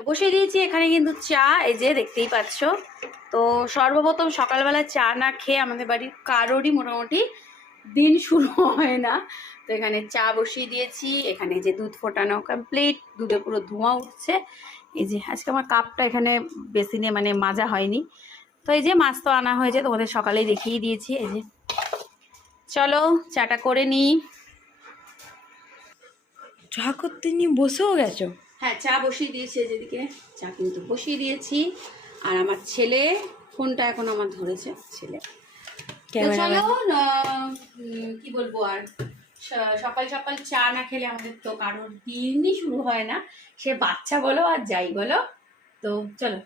বসিয়ে দিয়েছি এখানে কিন্তু চা, এই যে দেখতেই পাচ্ছ। তো সর্বপ্রথম সকালবেলা চা না খেয়ে আমাদের বাড়ির কারোরই মোটামুটি দিন শুরু হয় না। তো এখানে চা বসিয়ে দিয়েছি, এখানে যে দুধ ফোটানো কমপ্লিট, দুধে পুরো ধোঁয়া উঠছে। এই যে আজকে আমার কাপটা এখানে বেসিনে মানে মাজা হয়নি। তো এই যে মাছ তো আনা হয়েছে, তোমাদের সকালেই দেখিয়ে দিয়েছি। এই যে চলো চাটা করে নিই। চা করতে নিয়ে বসেও গেছো? হ্যাঁ, চা বসিয়ে দিয়েছি, যেদিকে চা কিন্তু বসিয়ে দিয়েছি। আর আমার ছেলে ফোনটা এখন আমার ধরেছে, ছেলে। তো চলো কি বলবো আর, সকাল সকাল চা না খেলে আমাদের তো কারোর দিনই শুরু হয় না, সে বাচ্চা বলো আর যাই বলো। তো চলো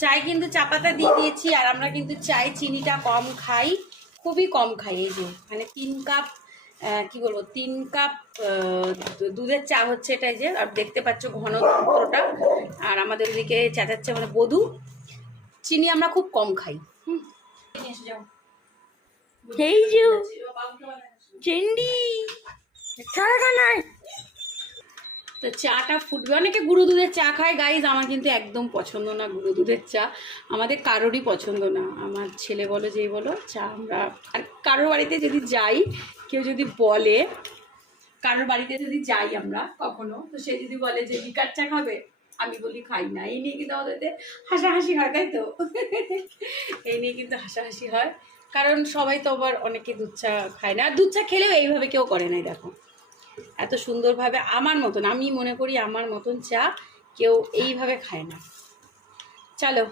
চায় কিন্তু চা পাতা দিয়ে দিয়েছি। আর আমরা কিন্তু চায় চিনিটা কম খাই, খুবই কম খাই। এই যে মানে 3 কাপ কি বলবো 3 কাপ দুধের চা হচ্ছে এটা। যে আর দেখতে পাচ্ছ ঘনত্বটা। আর আমাদের এদিকে চেঁচাচ্ছে মানে বধূ, চিনি আমরা খুব কম খাই। এই যে চেন্ডি নাই। তো চাটা ফুটবে, অনেকে গুঁড়ো দুধের চা খায় গাইজ, আমার কিন্তু একদম পছন্দ না গুঁড়ো দুধের চা, আমাদের কারোরই পছন্দ না। আমার ছেলে বলো যেই বলো, চা আমরা আর কারোর বাড়িতে যদি যাই, কেউ যদি বলে, কারোর বাড়িতে যদি যাই আমরা কখনো, তো সে যদি বলে যে লিকার চা খাবে, আমি বলি খাই না। এই নিয়ে কিন্তু আমাদের হাসাহাসি হয়, তাই তো? এই নিয়ে কিন্তু হাসাহাসি হয়, কারণ সবাই তো আবার অনেকে দুধ চা খায় না। আর দুধ চা খেলেও এইভাবে কেউ করে নাই, দেখো এত সুন্দরভাবে আমার মতন, আমি মনে করি আমার মতন চা কেউ এইভাবে খায় না। চলো